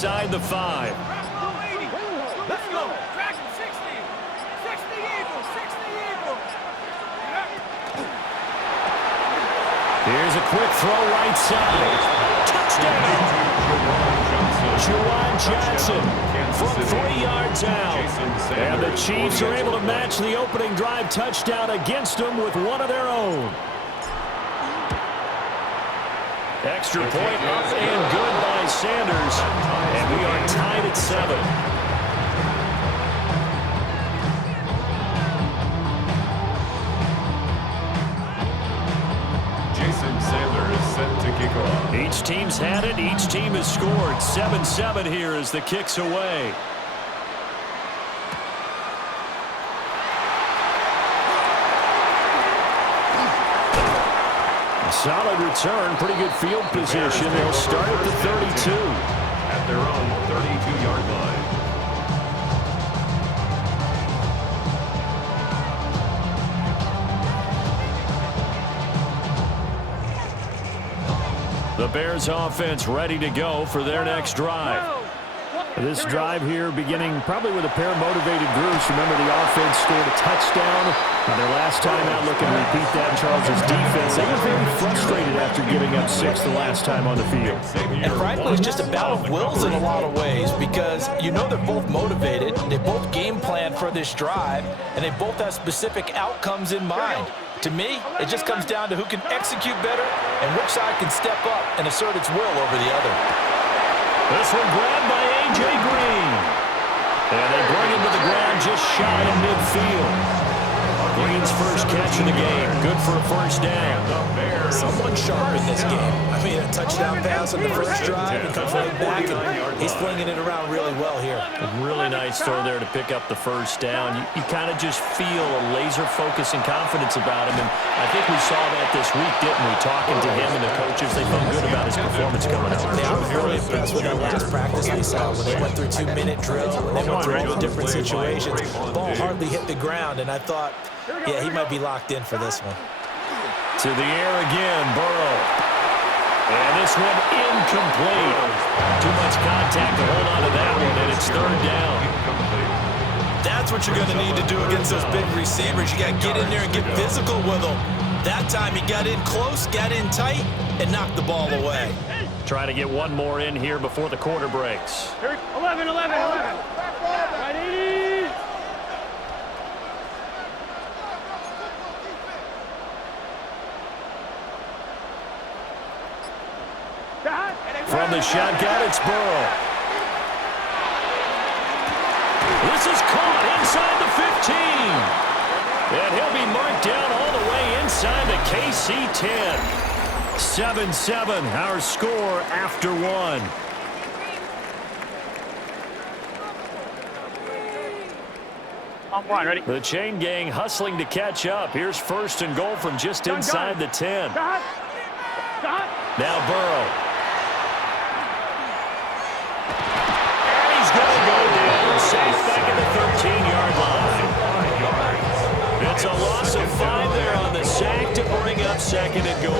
inside the 5. Let's go. Track 60. 60 Eagle. 60 Eagle. Here's a quick throw right side. Touchdown. Juwan Johnson from 3 yards out. And the Chiefs are able to match the opening drive touchdown against them with one of their own. Extra point up and good by Sanders. And we are tied at 7. Each team's had it. Each team has scored. 7-7 here as the kick's away. A solid return. Pretty good field position. They'll start at the 32. At their own 32-yard line. The Bears offense ready to go for their next drive. This drive here beginning probably with a pair of motivated groups. Remember, the offense scored a touchdown. Their last time out, looking to repeat that. Charles' defense, they were very frustrated after giving up 6 the last time on the field. And frankly, it's just a battle of wills in a lot of ways because you know they're both motivated. They both game plan for this drive, and they both have specific outcomes in mind. To me, it just comes down to who can execute better and which side can step up and assert its will over the other. This one grabbed by A.J. Green. And they bring him to the ground just shy of midfield. Green's first catch of the game. Good for a first down. Someone sharp in this game. I mean, a touchdown pass on the first drive and comes right back, and he's flinging it around really well here. A really nice throw there to pick up the first down. You kind of just feel a laser focus and confidence about him, and I think we saw that this week, didn't we? Talking to him and the coaches, they felt good about his performance coming up. Yeah, I was really impressed with that last practice we saw when they went through 2-minute drill, when they went through all the different situations. Ball hardly hit the ground, and I thought, yeah, he might be locked in for this one. To the air again, Burrow. And this one incomplete. Too much contact to hold on to that one, and it's 3rd down. That's what you're going to need to do against those big receivers. You got to get in there and get physical with them. That time he got in close, got in tight, and knocked the ball away. Try to get one more in here before the quarter breaks. 11. Ready? From the shotgun, it's Burrow. This is caught inside the 15. And he'll be marked down all the way inside the KC 10. 7-7, our score after 1. On one, ready? The chain gang hustling to catch up. Here's 1st and goal from just inside the 10. Now Burrow. Safe back at the 13-yard line. It's a loss of 5 there on the sack to bring up 2nd and goal.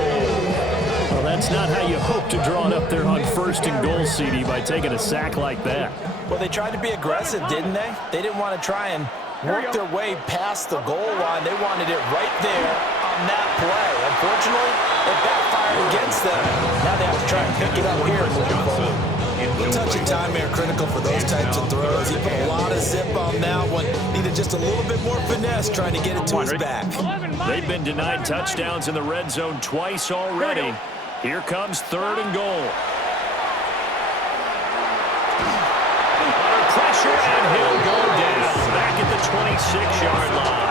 Well, that's not how you hope to draw it up there on 1st and goal, CD, by taking a sack like that. Well, they tried to be aggressive, didn't they? They didn't want to try and work their way past the goal line. They wanted it right there on that play. Unfortunately, it backfired against them. Now they have to try and pick it up here moving forward. A touch of time here critical for those types of throws. He put a lot of zip on that one. Needed just a little bit more finesse trying to get it to his back. They've been denied touchdowns in the red zone twice already. Here comes 3rd and goal. Under pressure, and he'll go down back at the 26-yard line.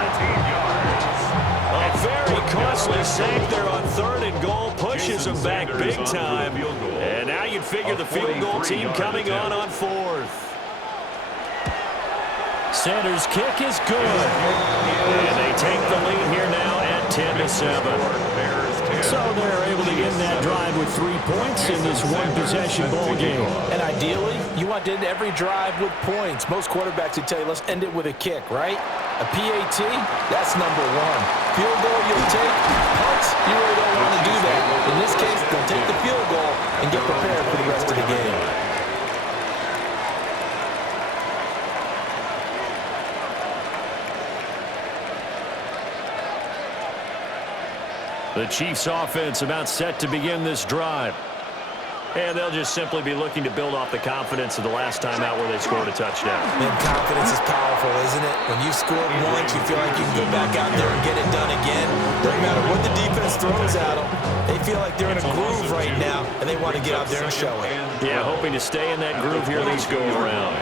A very costly sack there on 3rd and goal. Pushes him back big time. And now you'd figure the field goal team coming on 4th. Sanders' kick is good. And they take the lead here now at 10-7. So they're able to end that drive with 3 points in this one-possession ball game. And ideally, you want to end every drive with points. Most quarterbacks would tell you, let's end it with a kick, right? A PAT, that's number 1. Field goal you'll take. Punts, you really don't want to do that. In this case, they'll take the field goal and get prepared for the rest of the game. The Chiefs offense about set to begin this drive. And they'll just simply be looking to build off the confidence of the last time out where they scored a touchdown. And confidence is powerful, isn't it? When you've scored once, you feel like you can go back out there and get it done again. Doesn't matter what the defense throws at them. They feel like they're in a groove right now, and they want to get out there and show it. Yeah, hoping to stay in that groove here this go-around.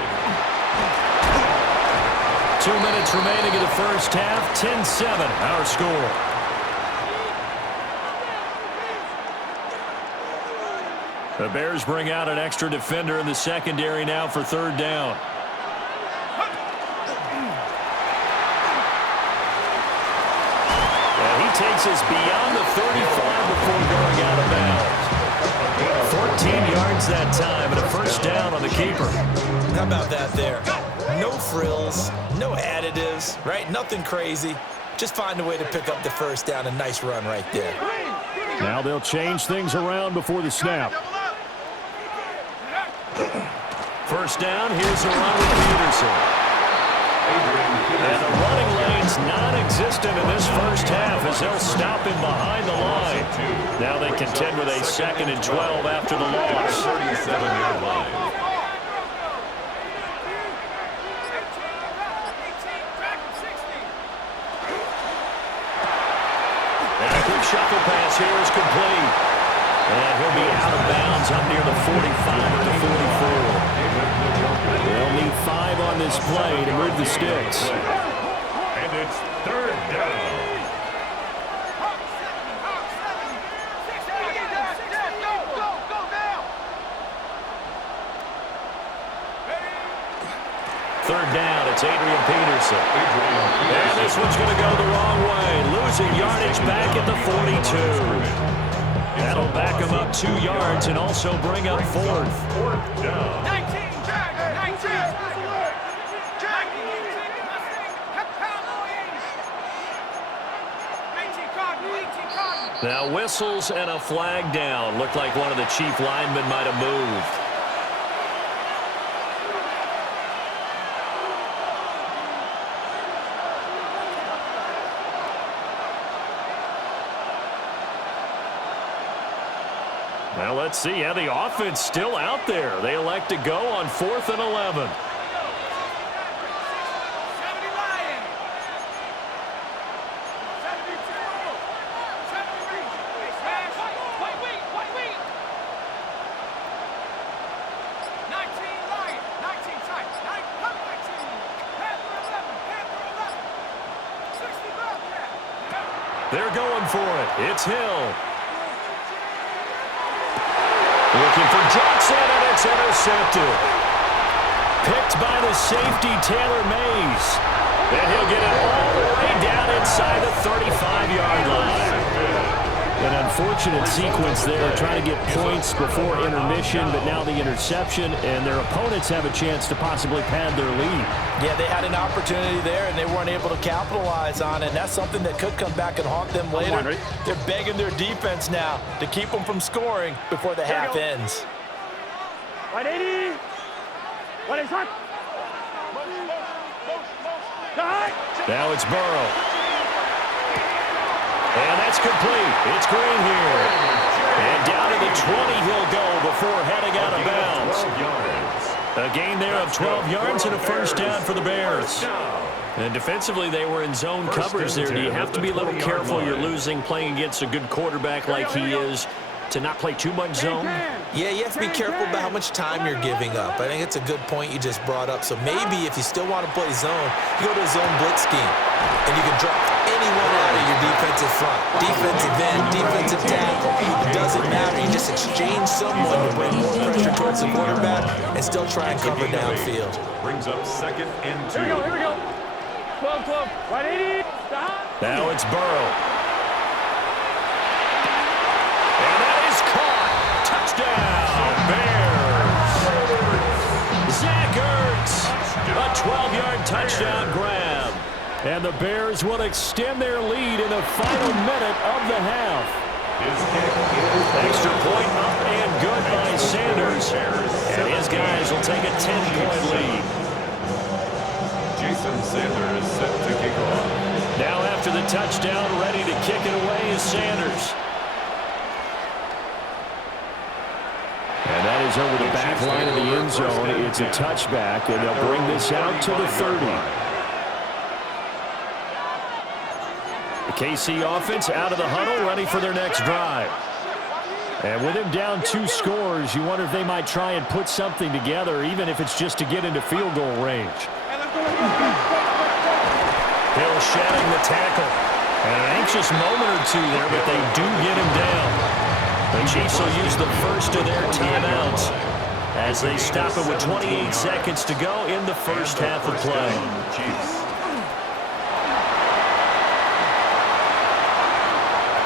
2 minutes remaining in the first half. 10-7, our score. The Bears bring out an extra defender in the secondary now for third down. And he takes us beyond the 35 before going out of bounds. 14 yards that time and a first down on the keeper. How about that there? No frills, no additives, right? Nothing crazy. Just find a way to pick up the first down. A nice run right there. Now they'll change things around before the snap. First down, here's a run with Peterson. And the running lane's non-existent in this first half as they'll stop him behind the line. Now they contend with a 2nd and 12 after the loss. 37-yard line. And a quick shuffle pass here is complete. And he'll be out of bounds up near the 45 or the 44. They'll need 5 on this play to move the sticks. And it's third down. Third down, it's Adrian Peterson. And this one's going to go the wrong way. Losing yardage back at the 42. That'll back him up 2 yards and also bring up fourth. Fourth down. 19. Now whistles and a flag down. Looked like one of the Chief linemen might have moved. Well, let's see. Yeah, the offense still out there. They elect to go on 4th and 11. They're going for it. It's Hill. Looking for Johnson, and it's intercepted. Picked by the safety, Taylor Mays. And he'll get it all the way down inside the 35-yard line. An unfortunate sequence there, trying to get points before intermission, but now the interception, and their opponents have a chance to possibly pad their lead. Yeah, they had an opportunity there, and they weren't able to capitalize on it, and that's something that could come back and haunt them later. They're begging their defense now to keep them from scoring before the half ends. Right, 80. What is that? Now it's Burrow. And that's complete. It's Green here. And down to the 20 he'll go before heading out of bounds. A gain there of 12 yards and a first down for the Bears. And defensively, they were in zone coverage there. Do you have to be a little careful? You're losing playing against a good quarterback like he is to not play too much zone? Yeah, you have to be careful about how much time you're giving up. I think it's a good point you just brought up. So maybe if you still want to play zone, you go to a zone blitz scheme. And you can drop anyone out of your defensive front. Defensive end, defensive tackle. It doesn't matter. You just exchange someone to bring more pressure towards the quarterback and still try and cover downfield. Brings up 2nd and 2. Here we go. 12. Right, 80. Now it's Burrow. And that is caught. Touchdown, Bears. Zach Ertz. A 12-yard touchdown grab. And the Bears will extend their lead in the final minute of the half. Extra point up and good by Sanders. And his guys will take a 10-point lead. Jason Sanders set to kick off. Now after the touchdown, ready to kick it away is Sanders. And that is over the back line of the end zone. It's a touchback, and they'll bring this out to the 30. The KC offense out of the huddle, ready for their next drive. And with him down 2 scores, you wonder if they might try and put something together, even if it's just to get into field goal range. Hill shedding the tackle. And an anxious moment or two there, but they do get him down. The Chiefs will use the first of their timeouts as they stop it with 28 seconds to go in the first half of play.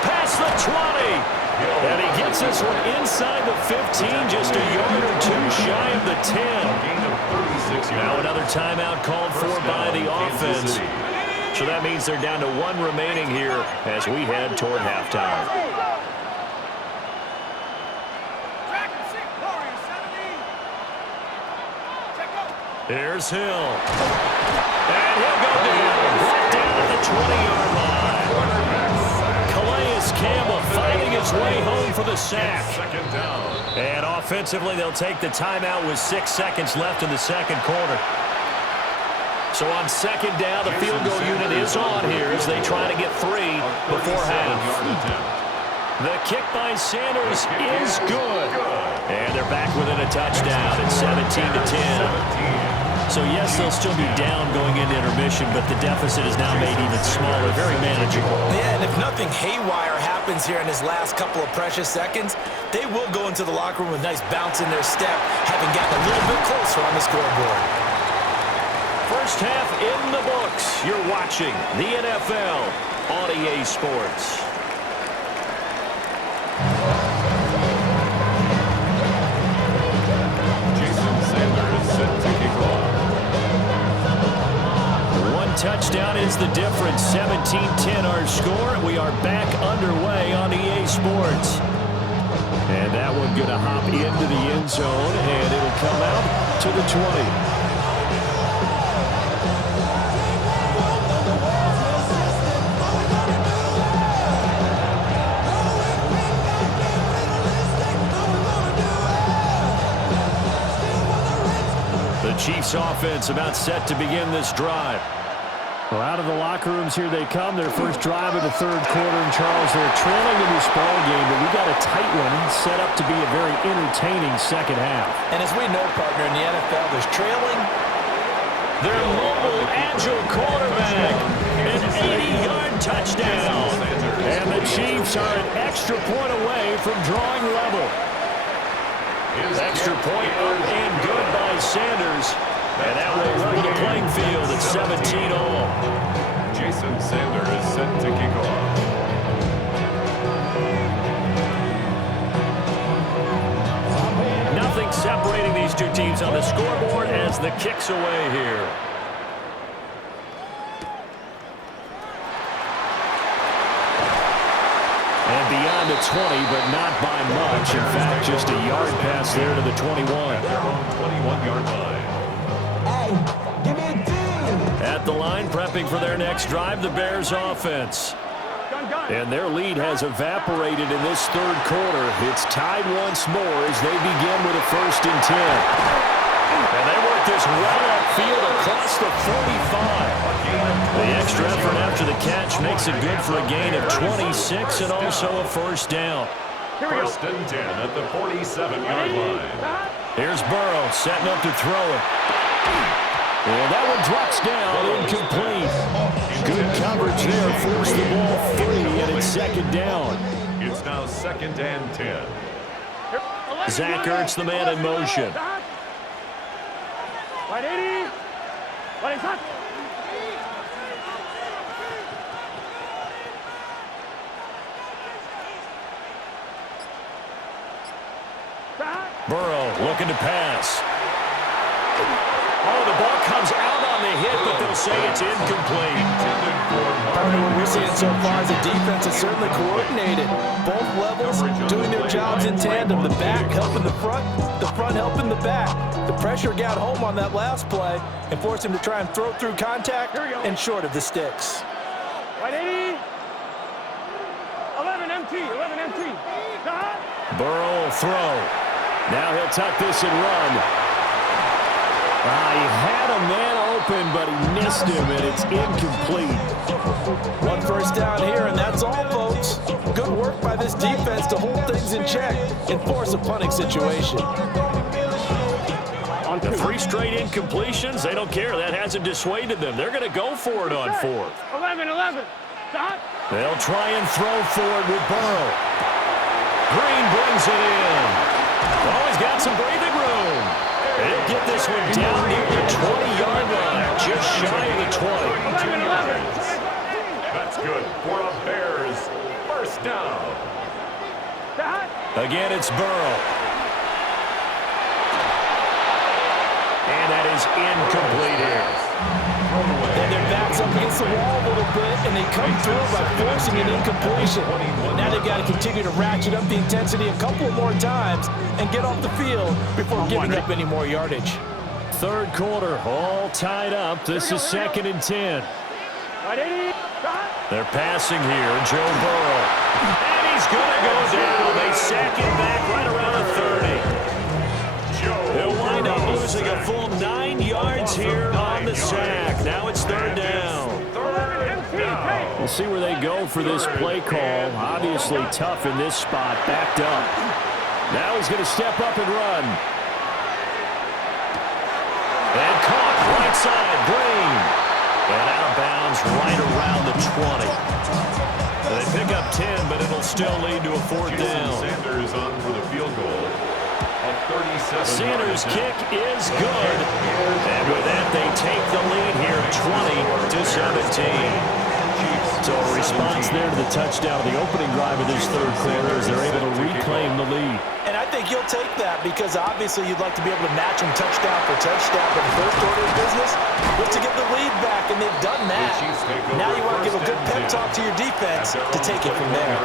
Past the 20. And he gets this one inside the 15, just a yard or 2 shy of the 10. Now another timeout called for by the offense. So that means they're down to 1 remaining here as we head toward halftime. Here's Hill. And he'll go down. Brought down at the 20-yard line. Calais Campbell fighting his way home for the sack. And offensively, they'll take the timeout with 6 seconds left in the second quarter. So on second down, the field goal unit is on here as they try to get 3 before half. The kick by Sanders is good. And they're back within a touchdown at 17-10. So yes, they'll still be down going into intermission, but the deficit is now made even smaller, very manageable. Yeah, and if nothing haywire happens here in his last couple of precious seconds, they will go into the locker room with a nice bounce in their step, having gotten a little bit closer on the scoreboard. First half in the books. You're watching the NFL on EA Sports. Touchdown is the difference. 17-10 our score. We are back underway on EA Sports. And that one going to hop into the end zone, and it'll come out to the 20. The Chiefs offense about set to begin this drive. Well, out of the locker rooms here they come. Their first drive of the third quarter. And, Charles, they're trailing in this ball game, but we got a tight one set up to be a very entertaining second half. And as we know, partner, in the NFL, there's trailing. Their mobile, agile quarterback, an 80-yard touchdown. And the Chiefs are an extra point away from drawing level. Extra point up and good by Sanders. And that will run the playing field at 17-all. Jason Sanders is set to kick off. Nothing separating these two teams on the scoreboard as the kick's away here. And beyond the 20, but not by much. In fact, just a yard pass there to the 21. Their own 21-yard line. At the line, prepping for their next drive, the Bears offense. And their lead has evaporated in this third quarter. It's tied once more as they begin with a 1st and 10. And they work this well upfield across the 45. The extra effort after the catch makes it good for a gain of 26 and also a 1st down. 1st and 10 at the 47-yard line. Here's Burrow setting up to throw it. And that one drops down, incomplete. Good coverage there, forced the ball free, and it's 2nd down. It's now 2nd and 10. Zach Ertz, the man in motion. Right, 80. Right, hot. Burrow looking to pass. Oh, the ball comes out on the hit, but they'll say it's incomplete. What we're seeing so far is the defense is certainly coordinated. Both levels doing their jobs in tandem. The back helping the front helping the back. The pressure got home on that last play and forced him to try and throw through contact and short of the sticks. Burrow will throw. Now he'll tuck this and run. He had a man open, but he missed him, and it's incomplete. One first down here, and that's all, folks. Good work by this defense to hold things in check and force a punting situation. The 3 straight incompletions, they don't care. That hasn't dissuaded them. They're going to go for it on 4th. 11. Stop. They'll try and throw for it with Burrow. Green brings it in. Oh, he's got some breathing room. He'll get this one down near the 20-yard line, just shy of the 20. 11. That's good for the Bears. First down. Again, it's Burrow. And that is incomplete here. And their backs up against the wall a little bit, and they come through by forcing an incompletion. Now they've got to continue to ratchet up the intensity a couple more times and get off the field before giving up any more yardage. Third quarter, all tied up. This is 2nd and 10. They're passing here, Joe Burrow. And he's going to go down. They sack him back right around the 30. He'll wind up losing a full 9 yards here on the sack. Now it's 3rd down. We'll see where they go for this play call. Obviously tough in this spot, backed up. Now he's going to step up and run. And caught, right side, Green. And out of bounds right around the 20. They pick up 10, but it'll still lead to a 4th down. Sanders on for the field goal. Sanders' kick is good. And with that, they take the lead here, 20-17. So a response there to the touchdown of the opening drive of this third quarter as they're able to reclaim the lead. And I think you'll take that because obviously you'd like to be able to match them touchdown for touchdown, but the first order of business was to get the lead back, and they've done that. Now you want to give a good pep talk to your defense to take it from there.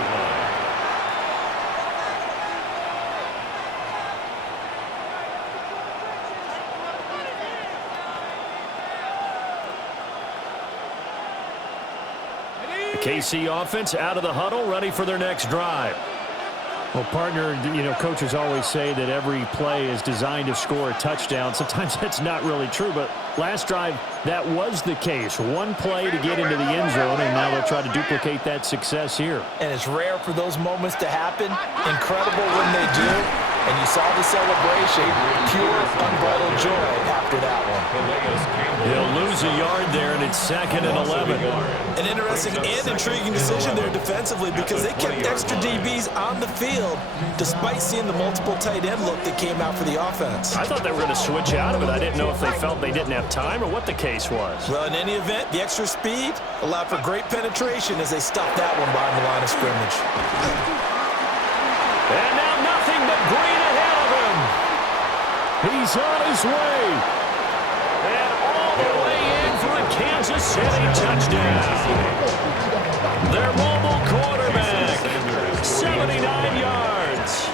KC offense out of the huddle, ready for their next drive. Well, partner, coaches always say that every play is designed to score a touchdown. Sometimes that's not really true, but last drive, that was the case. One play to get into the end zone, and now they'll try to duplicate that success here. And it's rare for those moments to happen. Incredible when they do. And you saw the celebration. Pure, unbridled joy after that one. He'll lose a yard there, and it's 2nd and 11. An interesting and intriguing decision there defensively because they kept extra DBs on the field despite seeing the multiple tight end look that came out for the offense. I thought they were going to switch out of it. I didn't know if they felt they didn't have time or what the case was. Well, in any event, the extra speed allowed for great penetration as they stopped that one behind the line of scrimmage. And now nothing but Green ahead of him. He's on his way. And all the way in for a Kansas City touchdown. Their mobile quarterback, 79 yards.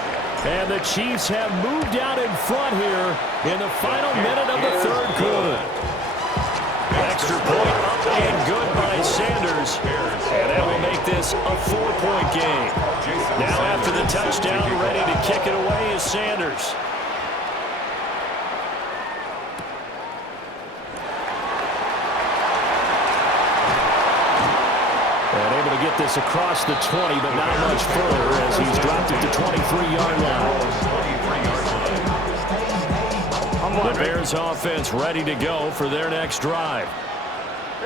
And the Chiefs have moved out in front here in the final minute of the third quarter. Extra point up and good by Sanders. And that will make this a 4-point game. Now after the touchdown, ready to kick it away is Sanders. And able to get this across the 20, but not much further as he's dropped it to 23-yard line. The Bears offense ready to go for their next drive.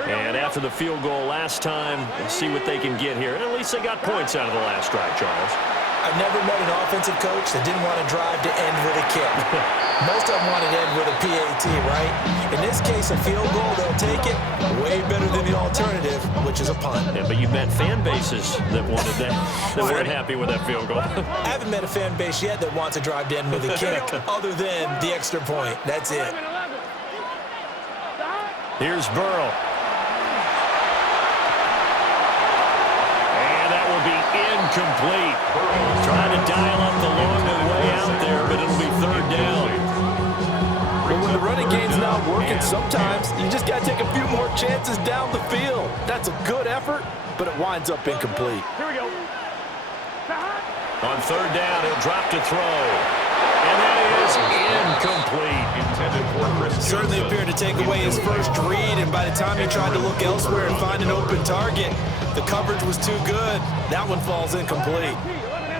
And after the field goal last time, we'll see what they can get here. At least they got points out of the last drive, Charles. I've never met an offensive coach that didn't want to drive to end with a kick. Most of them want to end with a PAT, right? In this case, a field goal, they'll take it. Way better than the alternative, which is a punt. Yeah, but you met fan bases that wanted that, that weren't happy with that field goal. I haven't met a fan base yet that wants to drive to end with a kick, other than the extra point. That's it. Here's Burrow. And that will be incomplete. Trying to dial up the long way out there, but it'll be 3rd down. But when the running game's not working, sometimes you just got to take a few more chances down the field. That's a good effort, but it winds up incomplete. Here we go. On third down, he'll drop to throw. And that is incomplete. Intended for Chris Certainly Johnson. appeared to take away his first read, and by the time he tried to look elsewhere and find an open target, the coverage was too good. That one falls incomplete.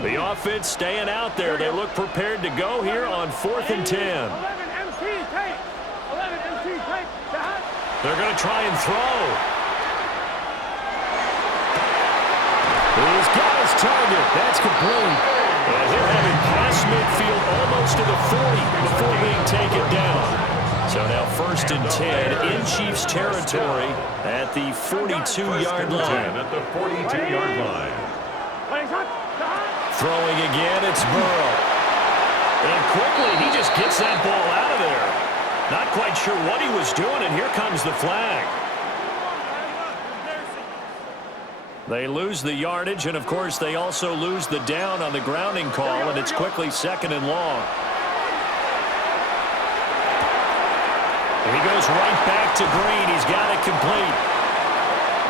The offense staying out there. They look prepared to go here on 4th and 10. 11 MT tape. 11 MT tape. They're going to try and throw. He's got his target. That's complete. And he'll have it past midfield almost to the 40 before being taken down. So now 1st and 10 in Chiefs territory at the 42-yard line. At the 42-yard line. Throwing again, it's Burrow. And quickly, he just gets that ball out of there. Not quite sure what he was doing, and here comes the flag. They lose the yardage, and of course, they also lose the down on the grounding call, and it's quickly 2nd and long. He goes right back to Green. He's got it complete.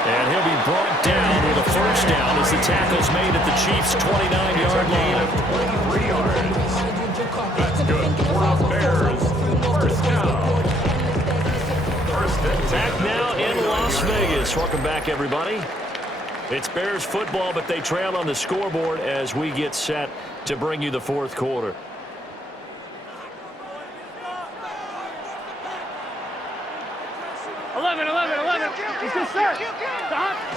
And he'll be brought down with a first down as the tackle's made at the Chiefs' 29-yard line. 23 yards. That's good for the Bears. First down. First and 10. Back now in Las Vegas. Welcome back, everybody. It's Bears football, but they trail on the scoreboard as we get set to bring you the 4th quarter. It's good, sir.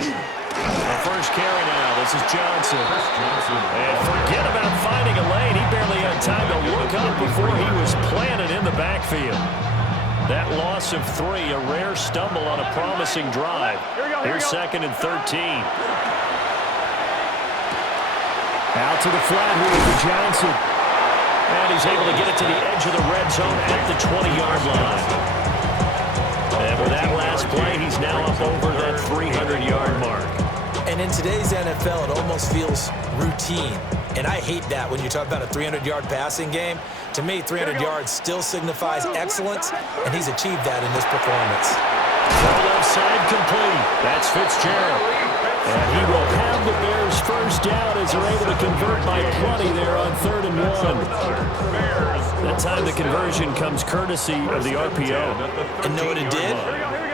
The first carry now. This is Johnson. And forget about finding a lane. He barely had time to look up before he was planted in the backfield. That loss of 3, a rare stumble on a promising drive. Here's 2nd and 13. Out to the flat here for Johnson. And he's able to get it to the edge of the red zone at the 20-yard line. And with that last play, he's now up over that 300-yard mark. And in today's NFL, it almost feels routine. And I hate that when you talk about a 300-yard passing game. To me, 300 yards still signifies excellence, and he's achieved that in this performance. Throw left side complete. That's Fitzgerald. And he will have the Bears first down as they're able to convert by plenty there on 3rd and 1. That time the conversion comes courtesy of the RPO. And know what it did?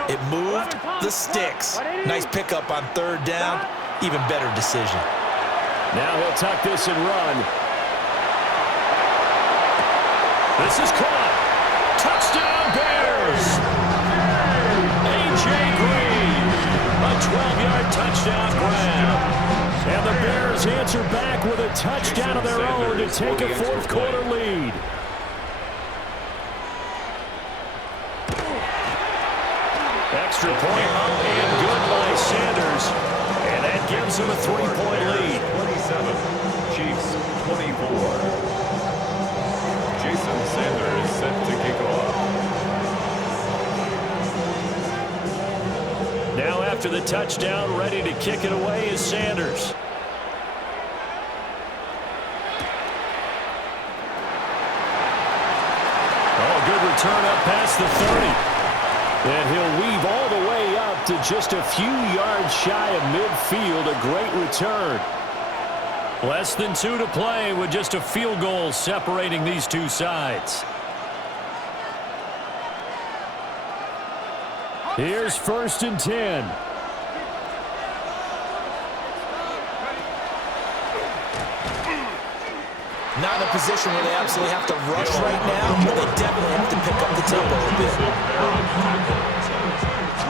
It moved the sticks. Nice pickup on 3rd down. Even better decision. Now he'll tuck this and run. This is caught. Touchdown Bears! A.J. Green. A 12-yard touchdown grab. And the Bears answer back with a touchdown of their own to take a 4th quarter lead. Extra point up and good by Sanders. And that gives him a 3-point lead. 27, Chiefs 24. Jason Sanders set to kick off. Now after the touchdown, ready to kick it away is Sanders. Oh, good return up past the 30. And he'll weave all the way up to just a few yards shy of midfield. A great return. Less than 2 to play with just a field goal separating these two sides. Here's 1st and 10. Not in a position where they absolutely have to rush right now, but they definitely have to pick up the tempo a bit.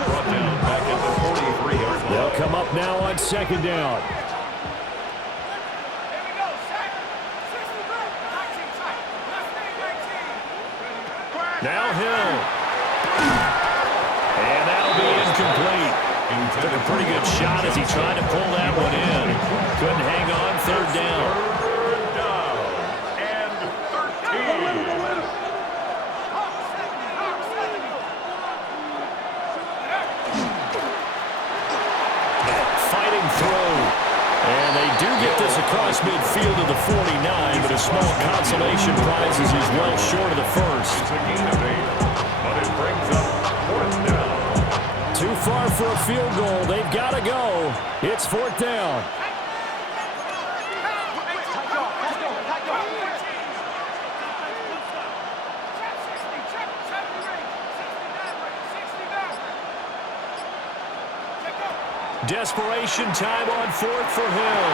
Brought down back at the 43-yard line. They'll come up now on 2nd down. Now Hill. And that'll be incomplete. Took a pretty good shot as he tried to pull that one in. Couldn't hang on. 3rd down. do get this across midfield to the 49, but a small consolation prize as he's well short of the first. It's a gain of 8, but it brings up 4th down. Too far for a field goal. They've got to go. It's 4th down. Desperation time on 4th for Hill.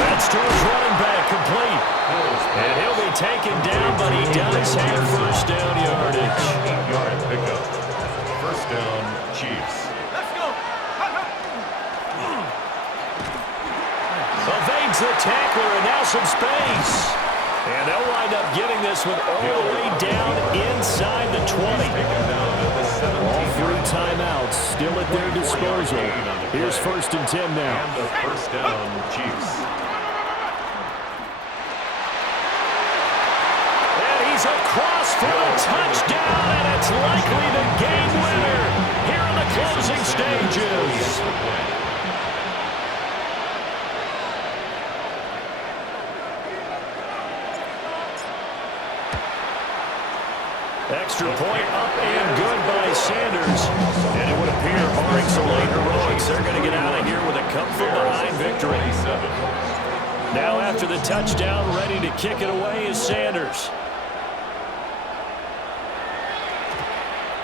That's to his running back, complete. And he'll be taken down, but he does have first down yardage. 8-yard pickup. First down, Chiefs. Let's go. Evades the tackler, and now some space. And they'll wind up getting this one all the way down inside the 20. All 3 timeouts still at their disposal. Here's 1st and 10 now. And the first down, Chiefs. And he's across for a touchdown, and it's likely the game winner here in the closing stages. Extra point up and good by Sanders. And it would appear, barring some late heroics, they're going to get out of here with a come-from-behind victory. Now after the touchdown, ready to kick it away is Sanders.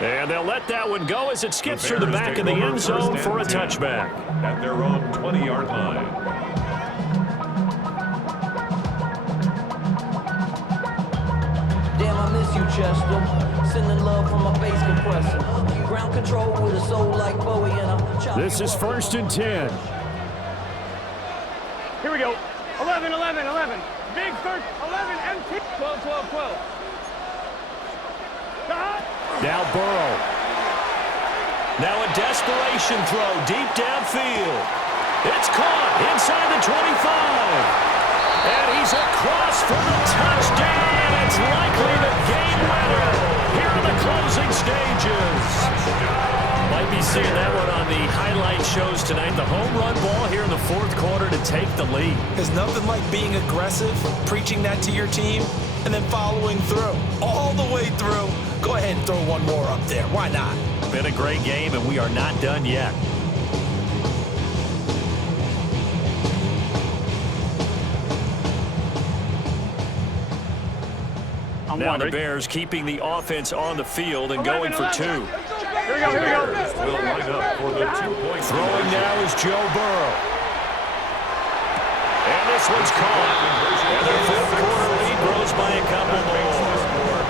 And they'll let that one go as it skips through the back of the end zone for a touchback. At their own 20-yard line. Damn, I miss you, Chester. Sending love from my bass compressor. Ground control with a soul like Bowie, and I'm chopping. This is 1st and 10. Here we go. 11, 11, 11. Big third, 11, empty. 12, 12, 12. Now Burrow. Now a desperation throw deep downfield. It's caught inside the 25. And he's across for the touchdown, and it's likely the game winner here in the closing stages. Might be seeing that one on the highlight shows tonight. The home run ball here in the 4th quarter to take the lead. There's nothing like being aggressive, preaching that to your team, and then following through. All the way through. Go ahead and throw one more up there. Why not? Been a great game, and we are not done yet. Now the Bears keeping the offense on the field and going for 2. Here we go, here we go. Will line up for the 2-point Throwing now is Joe Burrow. And this one's caught. And their 4th quarter lead grows by a couple more.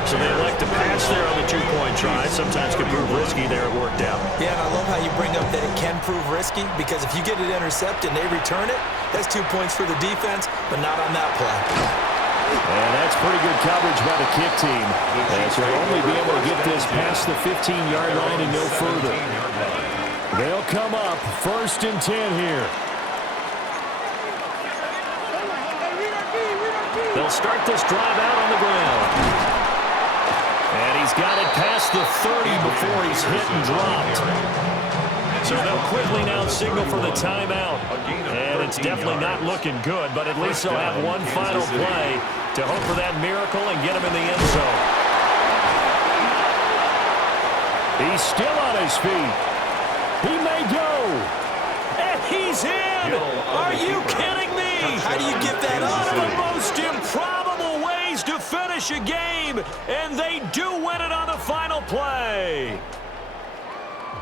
So they elect to pass there on the 2-point try. Sometimes can prove risky. There it worked out. Yeah, and I love how you bring up that it can prove risky, because if you get it intercepted and they return it, that's 2 points for the defense, but not on that play. And that's pretty good coverage by the kick team. As they'll only be able to get this past the 15-yard line and no further. They'll come up 1st and 10 here. They'll start this drive out on the ground. And he's got it past the 30 before he's hit and dropped. So they'll quickly now signal for the timeout. And it's definitely not looking good, but at least they'll have one final play to hope for that miracle and get him in the end zone. He's still on his feet. He may go. And he's in! Are you kidding me? How do you get that One of up? the most improbable ways to finish a game, and they do win it on the final play.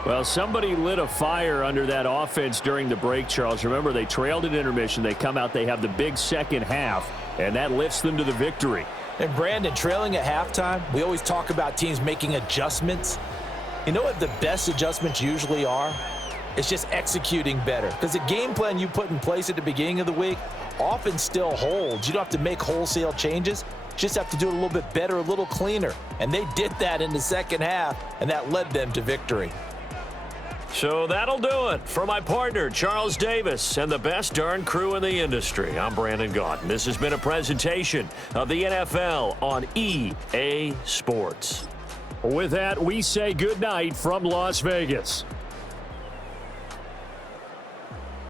Well, somebody lit a fire under that offense during the break, Charles. Remember, they trailed at intermission. They come out, they have the big second half, and that lifts them to the victory. And Brandon, trailing at halftime, we always talk about teams making adjustments. You know what the best adjustments usually are? It's just executing better. Because the game plan you put in place at the beginning of the week often still holds. You don't have to make wholesale changes. You just have to do it a little bit better, a little cleaner. And they did that in the second half, and that led them to victory. So that'll do it for my partner, Charles Davis, and the best darn crew in the industry. I'm Brandon Gaudin. This has been a presentation of the NFL on EA Sports. With that, we say goodnight from Las Vegas.